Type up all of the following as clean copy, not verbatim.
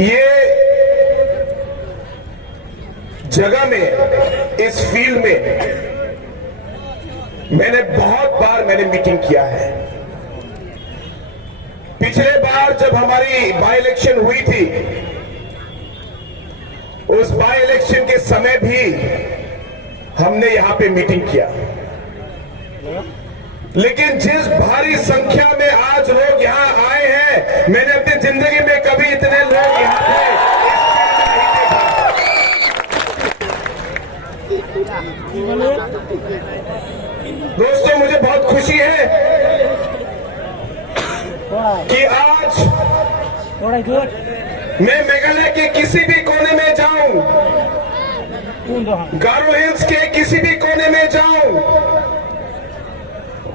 ये जगह में, इस फील्ड में मैंने बहुत बार मीटिंग किया है। पिछले बार जब हमारी बाई इलेक्शन हुई थी, उस बाई इलेक्शन के समय भी हमने यहां पे मीटिंग किया, लेकिन जिस भारी संख्या में आज लोग यहां आए हैं, मैंने अपनी जिंदगी में कभी इतने लोग यहां पे दोस्तों, मुझे बहुत खुशी है कि आज मैं मेघालय के किसी भी कोने में जाऊं, गारो हिल्स के किसी भी कोने में जाऊं,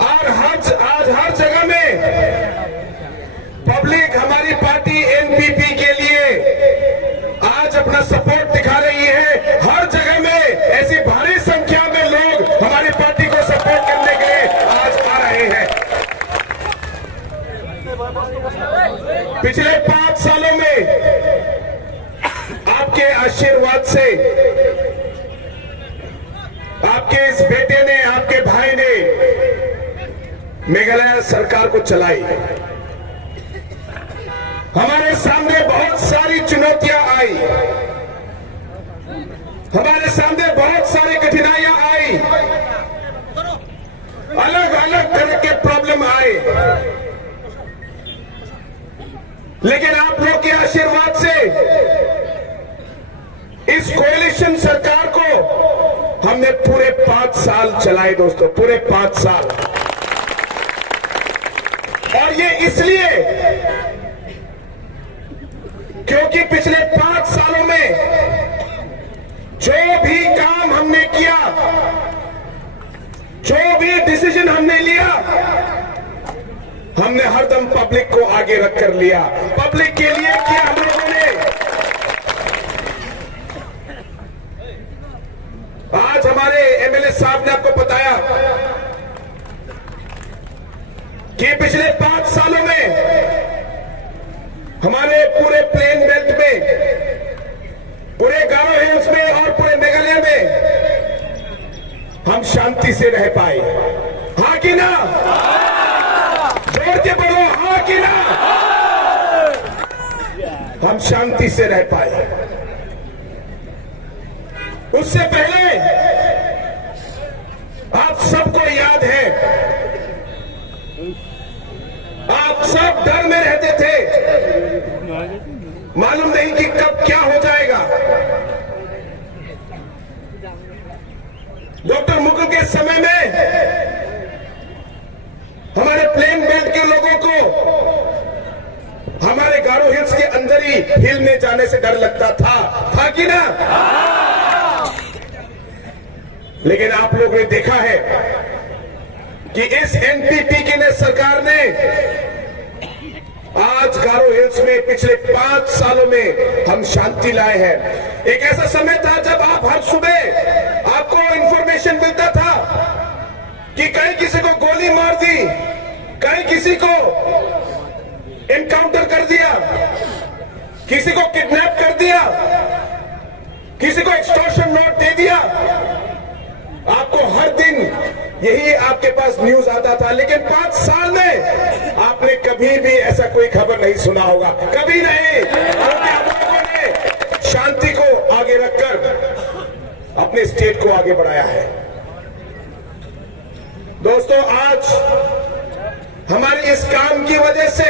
और आज हर जगह में पब्लिक हमारी पार्टी एनपीपी के लिए आज अपना सपोर्ट दिखा रही है। हर जगह में ऐसी भारी संख्या में लोग हमारी पार्टी को सपोर्ट करने के लिए आज आ रहे हैं। पिछले 5 सालों में आपके आशीर्वाद से, आपके इस बेटे ने, आपके भाई ने मेघालय सरकार को चलाई। हमारे सामने बहुत सारी चुनौतियां आई, हमारे सामने बहुत सारी कठिनाइयां आई, अलग अलग तरह के प्रॉब्लम आए, लेकिन आप लोग के आशीर्वाद से इस कोएलिशन सरकार को हमने पूरे 5 साल चलाए दोस्तों, पूरे 5 साल। और ये इसलिए क्योंकि पिछले 5 सालों में जो भी काम हमने किया, जो भी डिसीजन हमने लिया, हमने हरदम पब्लिक को आगे रखकर लिया, पब्लिक के लिए किया हम लोगों ने। आज हमारे एमएलए साहब ने आपको बताया कि पिछले 5 सालों में हमारे पूरे प्लेन बेल्ट में, पूरे गारो हिल्स में और पूरे मेघालय में हम शांति से रह पाए। हाँ कि ना? जोर के बोलो, हाँ कि ना? हम शांति से रह पाए। उससे पहले आप सबको याद है, आप सब डर में रहते थे, मालूम नहीं कि कब क्या हो जाएगा। डॉक्टर मुकुल के समय में हमारे प्लेन बेल्ट के लोगों को हमारे गारो हिल्स के अंदर ही हिल में जाने से डर लगता था कि ना? लेकिन आप लोगों ने देखा है कि इस एनपीपी की सरकार ने आज गारो हिल्स में पिछले 5 सालों में हम शांति लाए हैं। एक ऐसा समय था जब आप हर सुबह आपको इंफॉर्मेशन मिलता था कि कहीं किसी को गोली मार दी, कहीं किसी को एनकाउंटर कर दिया, किसी को किडनैप कर दिया, किसी को एक्सटॉर्शन नोट दे दिया। आपको हर दिन यही आपके पास न्यूज आता था, लेकिन 5 साल में आपने कभी भी ऐसा कोई खबर नहीं सुना होगा, कभी नहीं। क्योंकि आप लोगों ने शांति को आगे रखकर अपने स्टेट को आगे बढ़ाया है। दोस्तों, आज हमारे इस काम की वजह से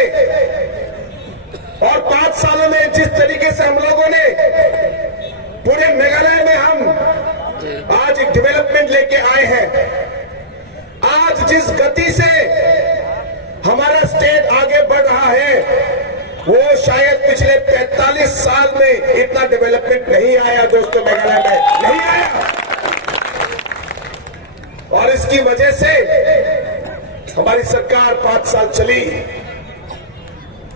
और 5 सालों में जिस तरीके से हम लोगों ने पूरे मेघालय में हम आज एक डेवलपमेंट लेके आए हैं, आज जिस गति से हमारा स्टेट आगे बढ़ रहा है, वो शायद पिछले 45 साल में इतना डेवलपमेंट नहीं आया दोस्तों, मेघालय में नहीं आया। और इसकी वजह से हमारी सरकार 5 साल चली।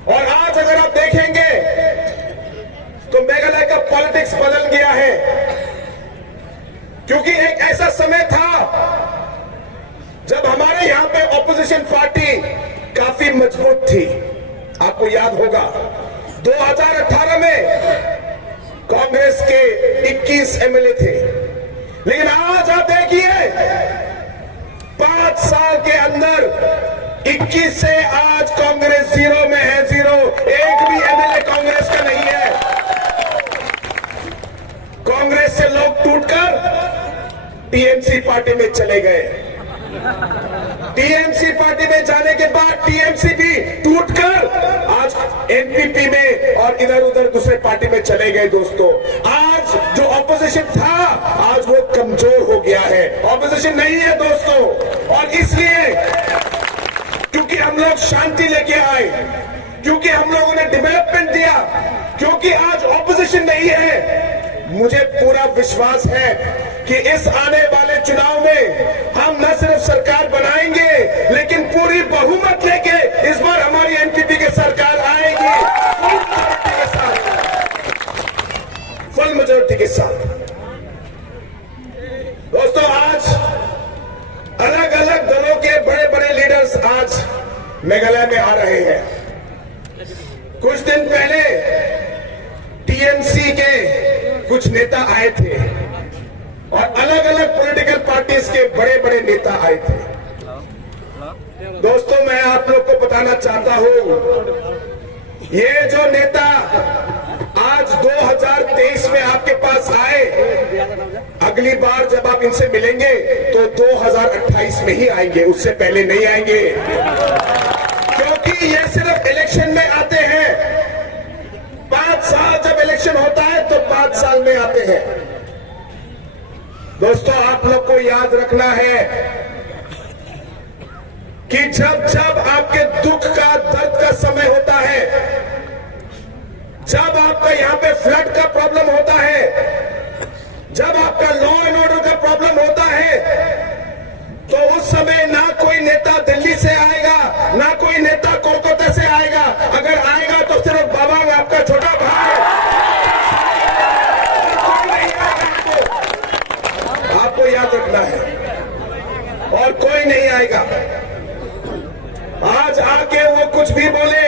और आज अगर आप देखेंगे तो मेघालय का पॉलिटिक्स बदल गया है, क्योंकि एक ऐसा समय था जब हमारे यहां पे ऑपोजिशन पार्टी काफी मजबूत थी। आपको याद होगा 2018 में कांग्रेस के 21 एमएलए थे, लेकिन आज आप देखिए 5 साल के अंदर 21 से आज कांग्रेस जीरो में है, जीरो। एक भी एमएलए कांग्रेस का नहीं है। कांग्रेस से लोग टूटकर टीएमसी पार्टी में चले गए। टीएमसी पार्टी में जाने के बाद टीएमसी भी टूटकर आज एनपीपी में और इधर उधर दूसरे पार्टी में चले गए। दोस्तों, आज जो ऑपोजिशन था आज वो कमजोर हो गया है, ऑपोजिशन नहीं है दोस्तों। और इसलिए क्योंकि हम लोग शांति लेके आए, क्योंकि हम लोगों ने डेवलपमेंट दिया, क्योंकि आज ऑपोजिशन नहीं है, मुझे पूरा विश्वास है कि इस आने वाले चुनाव में हम न सिर्फ सरकार बनाएंगे लेकिन पूरी बहुमत लेके इस बार हमारी एनपीपी की सरकार आएगी, फुल मेजॉरिटी के साथ। दोस्तों, आज अलग अलग दलों के बड़े बड़े लीडर्स आज मेघालय में आ रहे हैं। कुछ दिन पहले टीएमसी के कुछ नेता आए थे और अलग अलग पॉलिटिकल पार्टीज के बड़े बड़े नेता आए थे। दोस्तों, मैं आप लोग को बताना चाहता हूं, ये जो नेता आज 2023 में आपके पास आए, अगली बार जब आप इनसे मिलेंगे तो 2028 में ही आएंगे, उससे पहले नहीं आएंगे, क्योंकि ये सिर्फ इलेक्शन में आते हैं। 5 साल जब इलेक्शन होता है तो 5 साल में आते हैं। दोस्तों, आप लोग को याद रखना है कि जब जब आपके दुख का, दर्द का समय होता है, जब आपका यहां पे फ्लड का प्रॉब्लम होता है, जब आपका लॉ एंड ऑर्डर का प्रॉब्लम होता है, तो उस समय ना कोई नेता दिल्ली से आएगा, ना कोई नेता कोलकाता से आएगा। अगर आएगा तो सिर्फ बाबा आपका छोटा भाई, कोई नहीं आएगा। आपको याद रखना है, और कोई नहीं आएगा। आज आके वो कुछ भी बोले,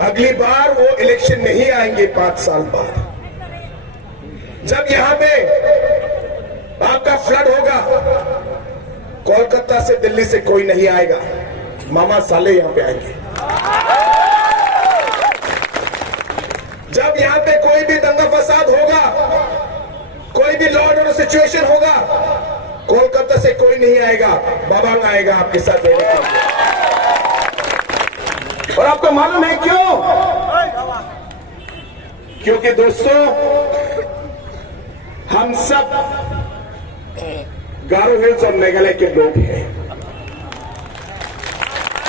अगली बार वो इलेक्शन नहीं आएंगे 5 साल बाद। जब यहां पे आपका फ्लड होगा, कोलकाता से, दिल्ली से कोई नहीं आएगा, मामा साले यहां पे आएंगे। जब यहां पे कोई भी दंगा फसाद होगा, कोई भी लॉ एंड ऑर्डर सिचुएशन होगा, कोलकाता से कोई नहीं आएगा, बाबांग आएगा आपके साथ रहने के लिए। और आपको मालूम है क्यों? क्योंकि दोस्तों, हम सब गारो हिल्स और मेघालय के लोग हैं।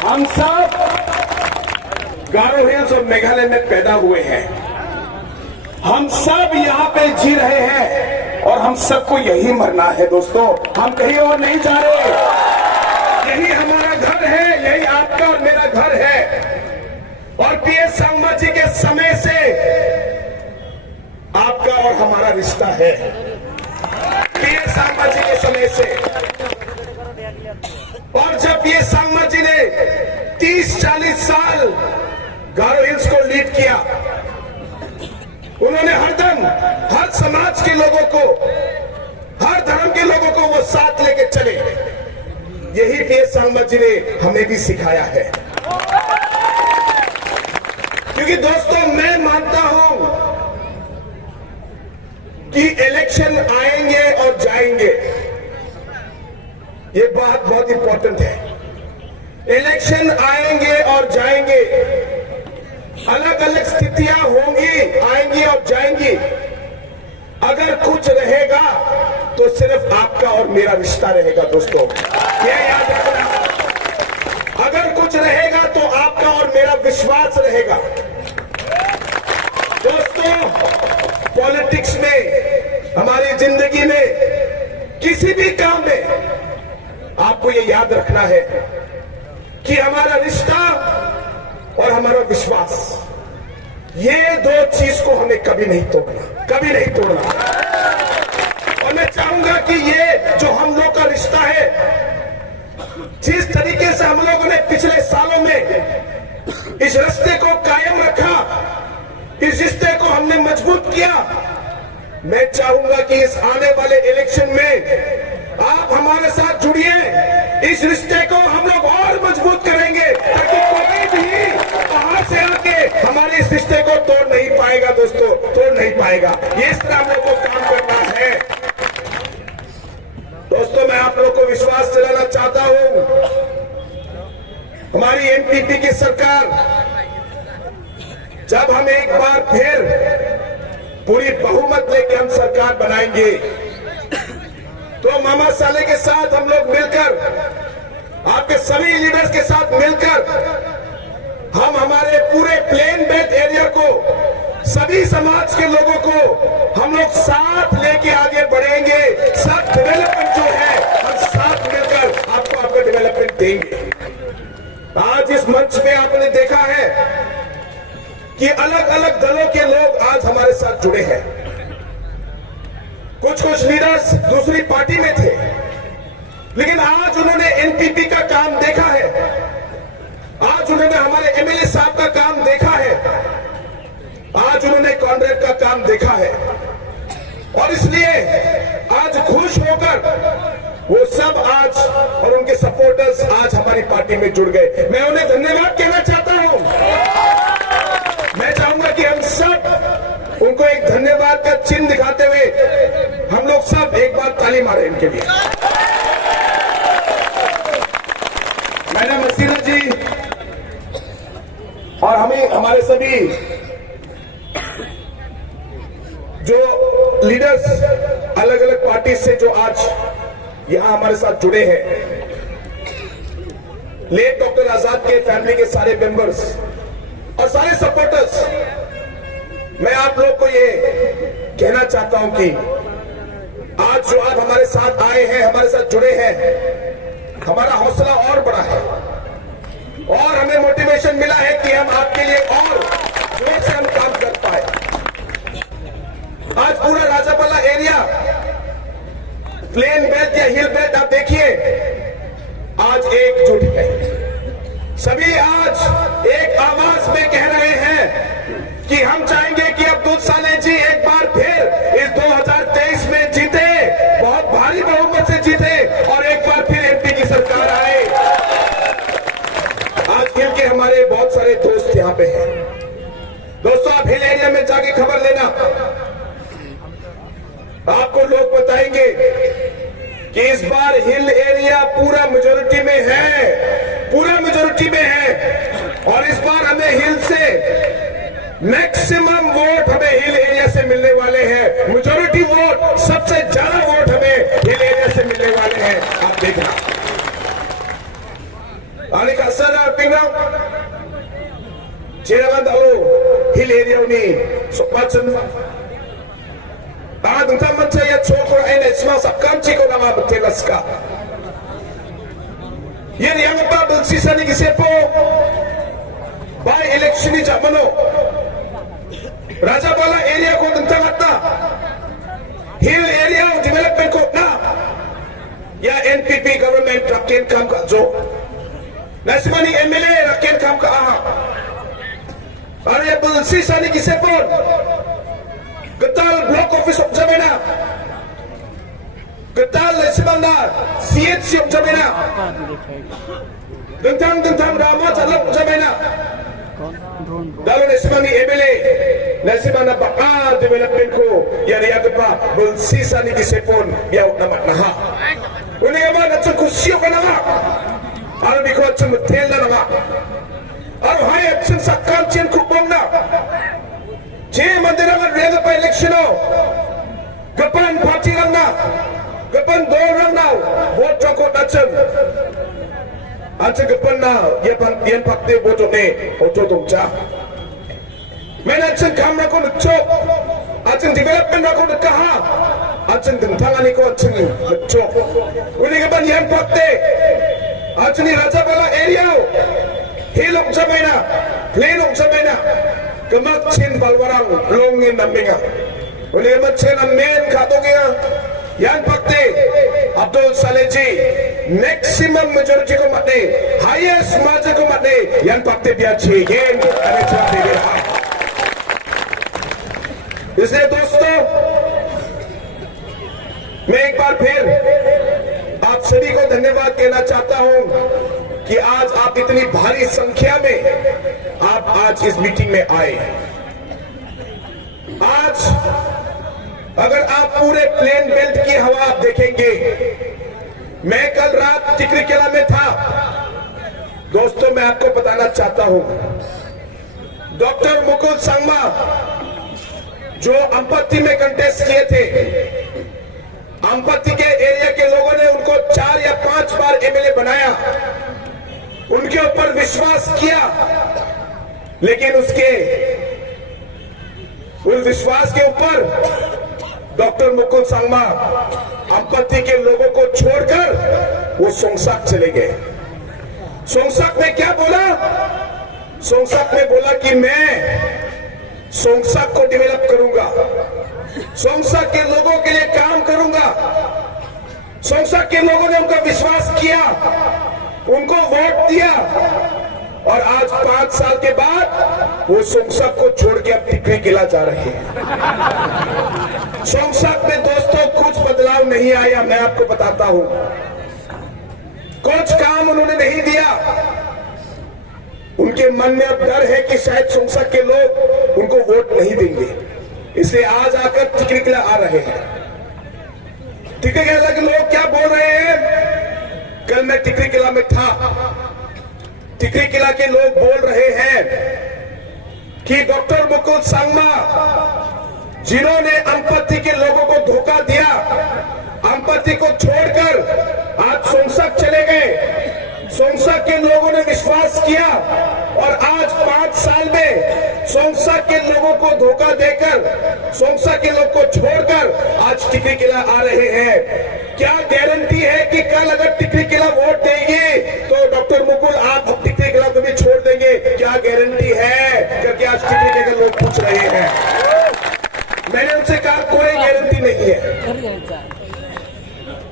हम सब गारो हिल्स और मेघालय में पैदा हुए हैं। हम सब यहां पे जी रहे हैं और हम सबको यही मरना है दोस्तों, हम कहीं और नहीं जा रहे। यही हमारा घर है, यही आपका और मेरा घर है। और पीएस सांगमा जी के समय से आपका और हमारा रिश्ता है, पीएस सांगमा जी के समय से। और जब पीएस सांगमा जी ने 30-40 साल गारो हिल्स को लीड किया, उन्होंने हरदम हर समाज के लोगों को, हर धर्म के लोगों को वो साथ लेके चले। यही पीएस सांगमा जी ने हमें भी सिखाया है। क्योंकि दोस्तों, मैं मानता हूं कि इलेक्शन आएंगे और जाएंगे, ये बात बहुत इंपॉर्टेंट है। इलेक्शन आएंगे और जाएंगे, अलग अलग स्थितियां होंगी, आएंगी और जाएंगी। अगर कुछ रहेगा तो सिर्फ आपका और मेरा रिश्ता रहेगा दोस्तों, ये याद रखना। अगर कुछ रहेगा तो आपका और मेरा विश्वास रहेगा। दोस्तों, पॉलिटिक्स में, हमारी जिंदगी में, किसी भी काम में आपको ये याद रखना है कि हमारा रिश्ता और हमारा विश्वास, ये 2 चीज को हमें कभी नहीं तोड़ना, कभी नहीं तोड़ना। और मैं चाहूंगा कि ये जो हम लोग का रिश्ता है, जिस तरीके से हम लोगों ने पिछले सालों में इस रिश्ते को कायम इस रिश्ते को हमने मजबूत किया। मैं चाहूंगा कि इस आने वाले इलेक्शन में आप हमारे साथ जुड़िए, इस रिश्ते को हम लोग और मजबूत करेंगे ताकि कोई भी बाहर से आके हमारे इस रिश्ते को तोड़ नहीं पाएगा। दोस्तों, तोड़ नहीं पाएगा। ये इस तरह हम लोग को काम करना है। दोस्तों, मैं आप लोग को विश्वास दिलाना चाहता हूं, हमारी एनपीपी की सरकार जब हम एक बार फिर पूरी बहुमत लेके हम सरकार बनाएंगे तो मोहम्मद साले के साथ हम लोग मिलकर, आपके सभी लीडर्स के साथ मिलकर हम हमारे पूरे प्लेन बेल्ट एरिया को, सभी समाज के लोगों को हम लोग साथ लेके आगे बढ़ेंगे। सब डेवलपमेंट जो है हम साथ मिलकर आपको आपका डेवलपमेंट देंगे। आज इस मंच पे आपने देखा है कि अलग अलग दलों के लोग आज हमारे साथ जुड़े हैं। कुछ लीडर्स दूसरी पार्टी में थे, लेकिन आज उन्होंने एनपीपी का काम देखा है, आज उन्होंने हमारे एमएलए साहब का काम देखा है, आज उन्होंने कांग्रेस का काम देखा है और इसलिए आज खुश होकर वो सब आज और उनके सपोर्टर्स आज हमारी पार्टी में जुड़ गए। मैं उन्हें धन्यवाद कहना चाहता हूं। मैं चाहूंगा कि हम सब उनको एक धन्यवाद का चिन्ह दिखाते हुए हम लोग सब एक बार ताली मारे इनके लिए। मैडम हसीना जी और हमें हमारे सभी जो लीडर्स अलग अलग पार्टी से जो आज यहां हमारे साथ जुड़े हैं, लेट डॉक्टर आजाद के फैमिली के सारे मेंबर्स और सारे सपोर्टर्स, मैं आप लोग को ये कहना चाहता हूं कि आज जो आप हमारे साथ आए हैं, हमारे साथ जुड़े हैं, हमारा हौसला और बढ़ा है और हमें मोटिवेशन मिला है कि हम आपके लिए और जोर से हम काम कर पाए। आज पूरा राजापाला एरिया, प्लेन बेल्ट या हिल बेल्ट, आप देखिए आज एकजुट है। सभी आज एक आवाज में कह रहे हैं कि हम चाहेंगे कि अब्दुल साले जी एक बार फिर इस 2023 में जीते, बहुत भारी बहुमत से जीते और एक बार फिर एमपी की सरकार आए। आज हिल के हमारे बहुत सारे दोस्त यहां पे हैं। दोस्तों, आप हिल एरिया में जाके खबर लेना, आपको लोग बताएंगे कि इस बार हिल एरिया पूरा मेजोरिटी में है, पूरा मेजोरिटी में है और इस बार हमें हिल से मैक्सिमम वोट हमें हिल एरिया से मिलने वाले हैं। मेजोरिटी वोट, सबसे ज्यादा वोट हमें हिल एरिया से मिलने वाले हैं। आप देखना आने का असर पिंगराव जेराबंद हिल एरिया उन्हीं सुपाचन Baka tentang mencaya cokor ini semua sakam ciko nama betelas ka. Yan yang apa bersisa ni kisepo by election ni jak mano. Rajapala area ko tentang atta hill area development ko na ya NPP government rakyat kam ka jo. Nasimani MLA rakyat kam ka aha. Are bersisa ni kisepo Getal block office of Jamena, Getal Lesbandar, CHC of Jamena, Dentang Rama Jalap Jamena, Dalu Lesbani MLA, Lesbana Baka development ko, Yari Agapa, Bulsisa ni Kisepon, Yaw Namat Naha. Uni Yaman at Kusio Kanama, Arabico at Mutel Nama, Arhai at Sakantian Kupona. जे मंदिरांगन rail पर election हो गपन party रंगना गपन दो रंगना vote चौको टचन आज गपन ना ये पकते वोटों ने वोटों तुमचा मैंने आज काम रखो नच्चो आज डेवलपमेंट रखो नक्कहा आज दंतांगानी को आज नच्चो उन्हें गपन ये पकते आज नी राजापाला एरिया हिल उम्चमेना plane उम्चमेना Kemak chin balwarang longin naminga. Uli kemak chin amin kato kaya. Yan pakte Abdul Saleh ji maximum majority ko matne, highest margin ko matne. Yan pakte biya chigen. Ane chwa dede ha. इसलिए दोस्तों, मैं एक बार फिर आप सभी को धन्यवाद कहना चाहता हूं कि आज आप इतनी भारी संख्या में आप आज इस मीटिंग में आए। आज अगर आप पूरे प्लेन बेल्ट की हवा आप देखेंगे, मैं कल रात टिकरी किला में था। दोस्तों, मैं आपको बताना चाहता हूं, डॉक्टर मुकुल संगमा जो अंपत्ति में कंटेस्ट किए थे, अंपत्ति के एरिया के लोगों ने उनको 4 या 5 बार एमएलए बनाया, उनके ऊपर विश्वास किया, लेकिन उस विश्वास के ऊपर डॉक्टर मुकुल संगमा अंपत्ति के लोगों को छोड़कर वो सोंगसाक चले गए। सोंगसाक में क्या बोला? सोंगसाक में बोला कि मैं सोंगसाक को डेवलप करूंगा, सोंगसाक के लोगों के लिए काम करूंगा। सोंगसाक के लोगों ने उनका विश्वास किया, उनको वोट दिया, और आज 5 साल के बाद वो सोंगसाक को छोड़ के अब टिकरी किला जा रहे हैं। सोंगसाक में दोस्तों कुछ बदलाव नहीं आया, मैं आपको बताता हूं। कुछ काम उन्होंने नहीं दिया। उनके मन में अब डर है कि शायद सोंगसाक के लोग उनको वोट नहीं देंगे, इसलिए आज आकर टिकरी किला आ रहे हैं। टिकरी किला के लोग क्या बोल रहे हैं? कल मैं टिकरी किला में था। टिकरी किला के लोग बोल रहे हैं कि डॉक्टर मुकुल संगमा जिन्होंने अंपत्ति के लोगों को धोखा दिया, अंपत्ति को छोड़कर आज सोंगसाक चले गए। सोंगसाक के लोगों ने विश्वास किया, और आज 5 साल में सोंगसाक के लोगों को धोखा देकर, सोंगसाक के लोग को छोड़कर आज टिकरी किला आ रहे हैं। क्या गारंटी है कि कल अगर टिकरी किला वोट देंगे तो डॉक्टर मुकुल आप टिकरी किला को भी छोड़ देंगे? क्या गारंटी है? क्योंकि आज टिकरी किला के लोग पूछ रहे हैं। मैंने उनसे कहा कोई गारंटी नहीं है।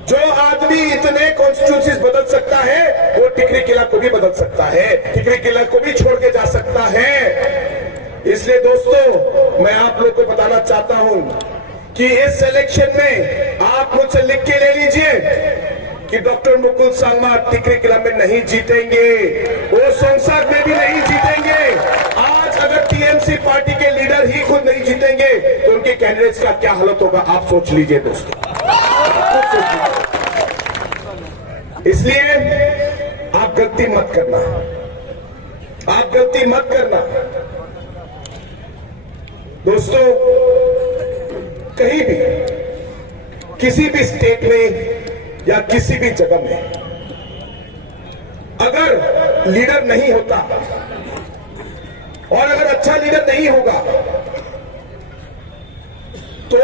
जो आदमी इतने कॉन्स्टिट्यूंसीज बदल सकता है वो टिकरी किला को भी बदल सकता है, टिकरी किला को भी छोड़ के जा सकता है। इसलिए दोस्तों, मैं आप लोग को बताना चाहता हूं कि इस इलेक्शन में आप मुझसे लिख के ले लीजिए कि डॉक्टर मुकुल संगमा टिकरी किला में नहीं जीतेंगे, वो सोंगसाक में भी नहीं जीतेंगे। आज अगर टीएमसी पार्टी के लीडर ही खुद नहीं जीतेंगे तो उनके कैंडिडेट्स का क्या हालत होगा, आप सोच लीजिए दोस्तों। इसलिए आप गलती मत करना, आप गलती मत करना दोस्तों। कहीं भी, किसी भी स्टेट में या किसी भी जगह में अगर लीडर नहीं होता और अगर अच्छा लीडर नहीं होगा तो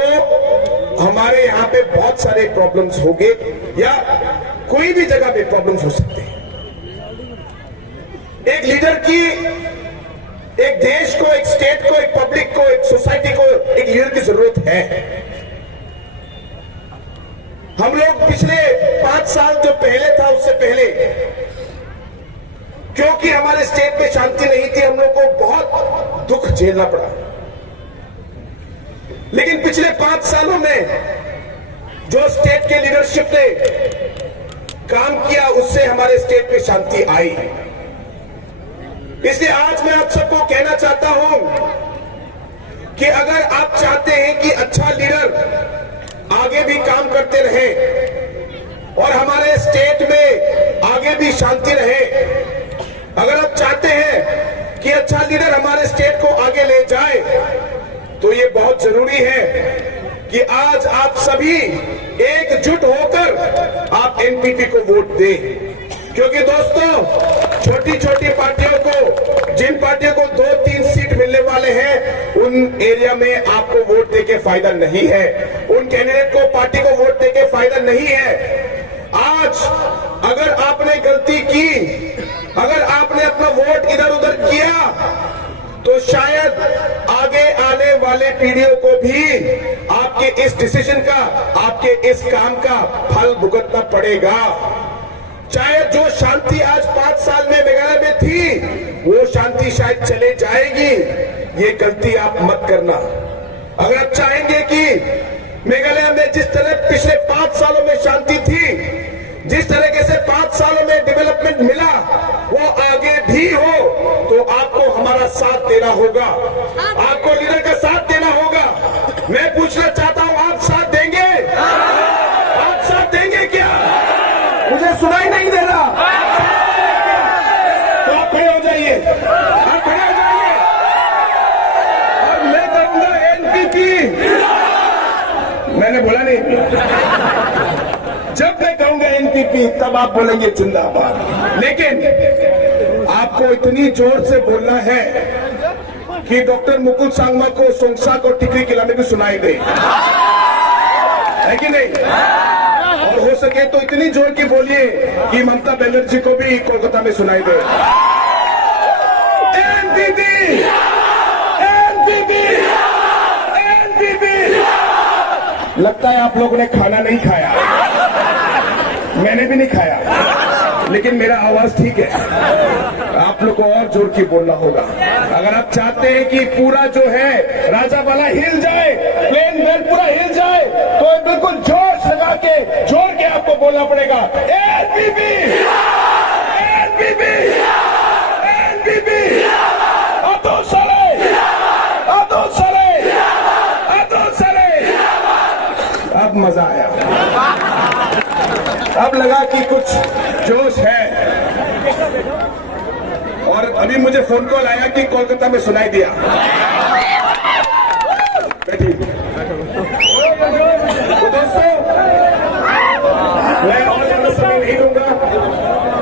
हमारे यहां पे बहुत सारे प्रॉब्लम्स होंगे, या कोई भी जगह पे प्रॉब्लम्स हो सकते हैं। एक लीडर की, एक देश को, एक स्टेट को, एक पब्लिक को, एक सोसाइटी को एक लीडर की जरूरत है। हम लोग पिछले 5 साल जो पहले था उससे पहले, क्योंकि हमारे स्टेट में शांति नहीं थी, हम लोग को बहुत दुख झेलना पड़ा। लेकिन पिछले 5 सालों में जो स्टेट के लीडरशिप ने काम किया उससे हमारे स्टेट में शांति आई। इसलिए आज मैं आप सबको कहना चाहता हूं कि अगर आप चाहते हैं कि अच्छा लीडर आगे भी काम करते रहे और हमारे स्टेट में आगे भी शांति रहे, अगर आप चाहते हैं कि अच्छा लीडर हमारे स्टेट को आगे ले जाए, तो ये बहुत जरूरी है कि आज आप सभी एकजुट होकर आप एनपीपी को वोट दें। क्योंकि दोस्तों, छोटी छोटी पार्टियों को, जिन पार्टियों को 2-3 सीट मिलने वाले हैं, उन एरिया में आपको वोट देके फायदा नहीं है, उन कैंडिडेट को, पार्टी को वोट देके फायदा नहीं है। आज अगर आपने गलती की, अगर आपने अपना वोट इधर उधर किया, तो शायद आगे आने वाले पीढ़ियों को भी आपके इस डिसीजन का, आपके इस काम का फल भुगतना पड़ेगा। चाहे जो शांति आज 5 साल में मेघालय में थी, वो शांति शायद चले जाएगी। ये गलती आप मत करना। अगर आप चाहेंगे कि मेघालय में जिस तरह पिछले 5 सालों में शांति थी, जिस तरीके से 5 सालों में डेवलपमेंट मिला, वो आगे भी हो, तो आपको हमारा साथ देना होगा, आपको लीडर का साथ देना होगा। मैं पूछना चाहता हूं, आप साथ देंगे? आप साथ देंगे क्या? मुझे सुनाई नहीं दे रहा। तो आप खड़े हो जाइए, आप खड़े हो जाइए। और मैं कहूंगा एनपीपी, मैंने बोला नहीं, जब मैं कहूंगा एनपीपी तब आप बोलेंगे जिंदाबाद। लेकिन आपको इतनी जोर से बोलना है कि डॉक्टर मुकुल सांगमा को सोंगसाक और टिकरी किला में भी सुनाई दे, है कि नहीं? और हो सके तो इतनी जोर की बोलिए कि ममता बनर्जी को भी कोलकाता में सुनाई दे। NPP, NPP, NPP. लगता है आप लोगों ने खाना नहीं खाया, मैंने भी नहीं खाया, लेकिन मेरा आवाज ठीक है। आप लोग को और जोर की बोलना होगा। अगर आप चाहते हैं कि पूरा जो है राजावाला हिल जाए, प्लेन बेल्ट पूरा हिल जाए, तो बिल्कुल जोश लगा के, जोर के आपको बोलना पड़ेगा, एनपीपी, एनपीपी, एनपीपी, अतो सरे, अतो सरे, अतो सरे। अब मजा आया, अब लगा कि कुछ जोश है। और अभी मुझे फोन कॉल आया कि कोलकाता में सुनाई दिया। बैठिए। तो दोस्तों, मैं और ज्यादा समय नहीं दूंगा,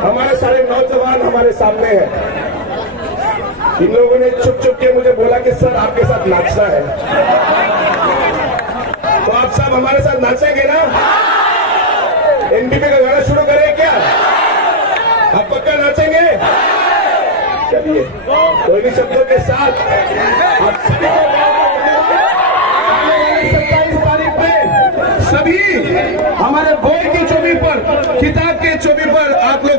हमारे सारे नौजवान हमारे सामने हैं। इन लोगों ने चुप चुप के मुझे बोला कि सर आपके साथ नाचना है, तो आप सब हमारे साथ नाचेंगे ना? एनपीपी का गाना शुरू करें क्या? आप पक्का नाचेंगे? चलिए, कोई शब्दों के साथ आप सभी को 27 तारीख पे सभी हमारे बोर्ड की चौबी पर, किताब के चौबी पर आप लोग